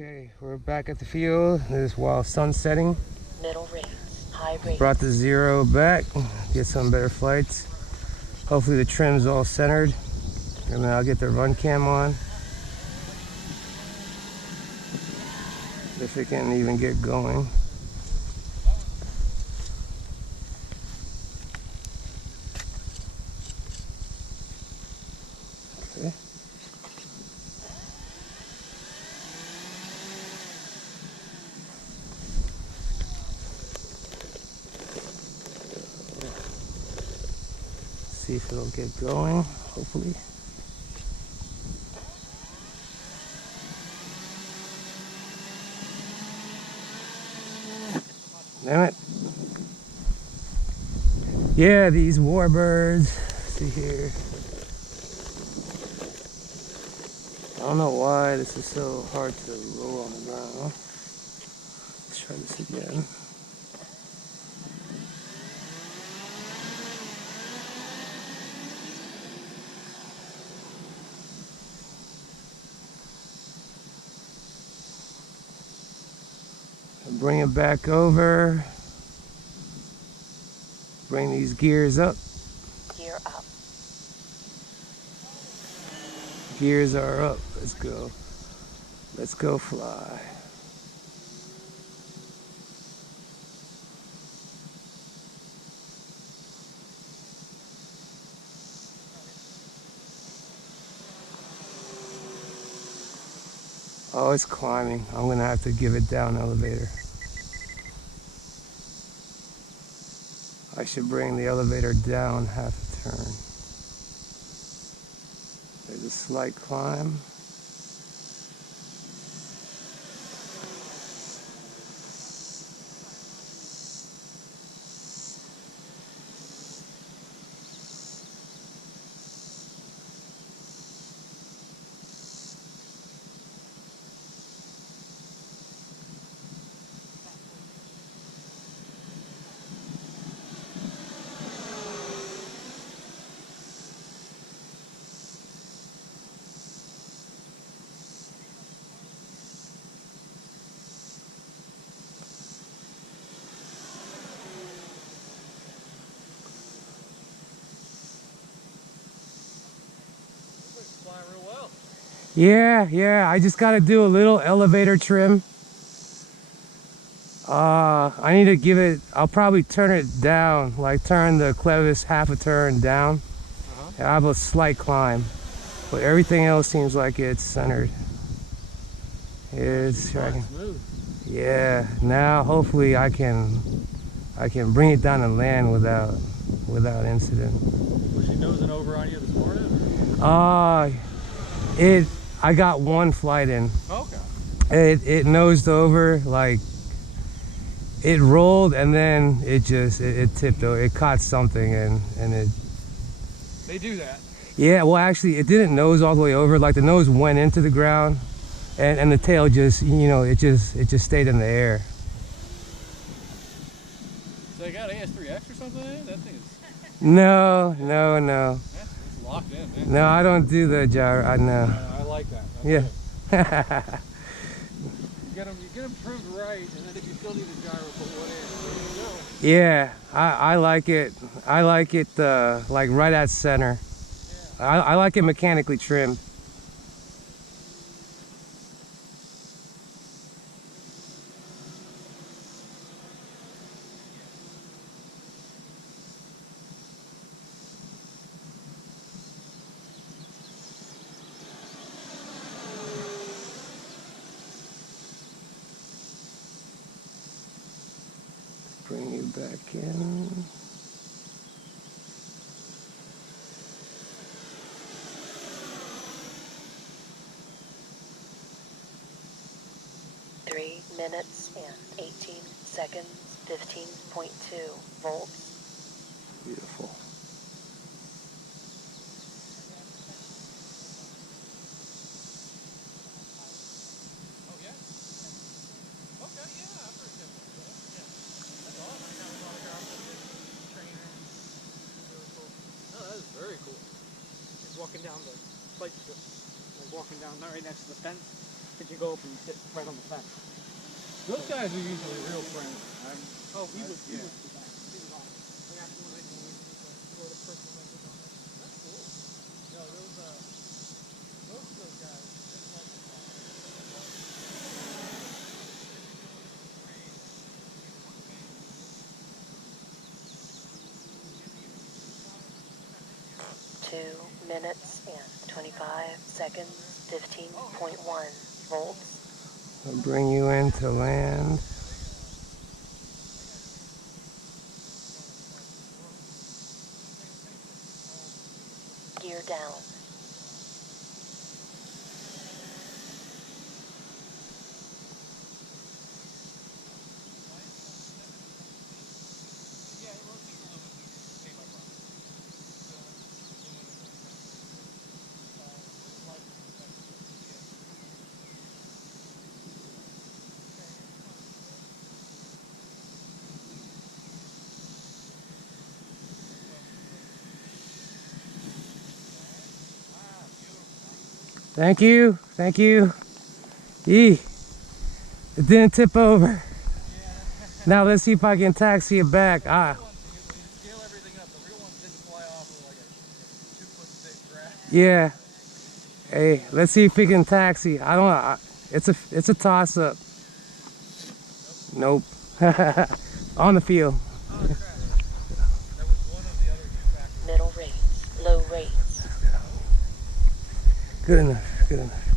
Okay, we're back at the field. This is while sun setting. Middle rates, high rates. Brought the Zero back, get some better flights. Hopefully the trim's all centered. And then I'll get the run cam on. If it can even get going. Okay. See if it'll get going, hopefully. Damn it. Yeah, these warbirds. See here. I don't know why this is so hard to roll on the ground. Let's try this again. Bring it back over. Bring these gears up. Gear up. Gears are up. Let's go. Let's go fly. Oh, it's climbing. I'm gonna have to give it down elevator. I should bring the elevator down half a turn. There's a slight climb. Yeah, I just got to do a little elevator trim. I need to give it, I'll probably turn it down, like turn the clevis half a turn down. I have a slight climb, but everything else seems like it's centered. It's tracking. Yeah, now hopefully I can bring it down and land without incident. Was she nosing over on you this morning? I got one flight in. Okay. It nosed over, like it rolled, and then it tipped over. It caught something, and it. They do that. Yeah, well, actually, it didn't nose all the way over. Like the nose went into the ground, and the tail just, it just stayed in the air. So they got AS3X or something? That thing is. No. It's locked in, man. No, I don't do the gyro. I know. I like that. Yeah. You get them trimmed right, and then if you still need a gyro, put one in. There you go. Yeah, I like it. I like it like right at center. Yeah. I like it mechanically trimmed. Bring you back in. Three minutes and 18 seconds, 15.2 volts. Beautiful. Very cool. Just walking down the flight strip, like walking down right next to the fence. you go up and sit right on the fence. Those guys are usually real friendly. He was the best. He was awesome. Like actually when we were the first one on it. That's cool. No, most of those guys didn't like the car. 2 minutes and 25 seconds, 15.1 volts. I'll bring you into land. Gear down. Thank you, thank you. It didn't tip over. Now let's see if I can taxi it back. Scale everything up. The real ones didn't fly off with like a 2-foot thick grass. Yeah. Hey, let's see if we can taxi. I don't know. It's a toss up. Nope. On the field. Oh, crap. That was one of the other two factors. Middle rates, low rates. Good enough, good enough.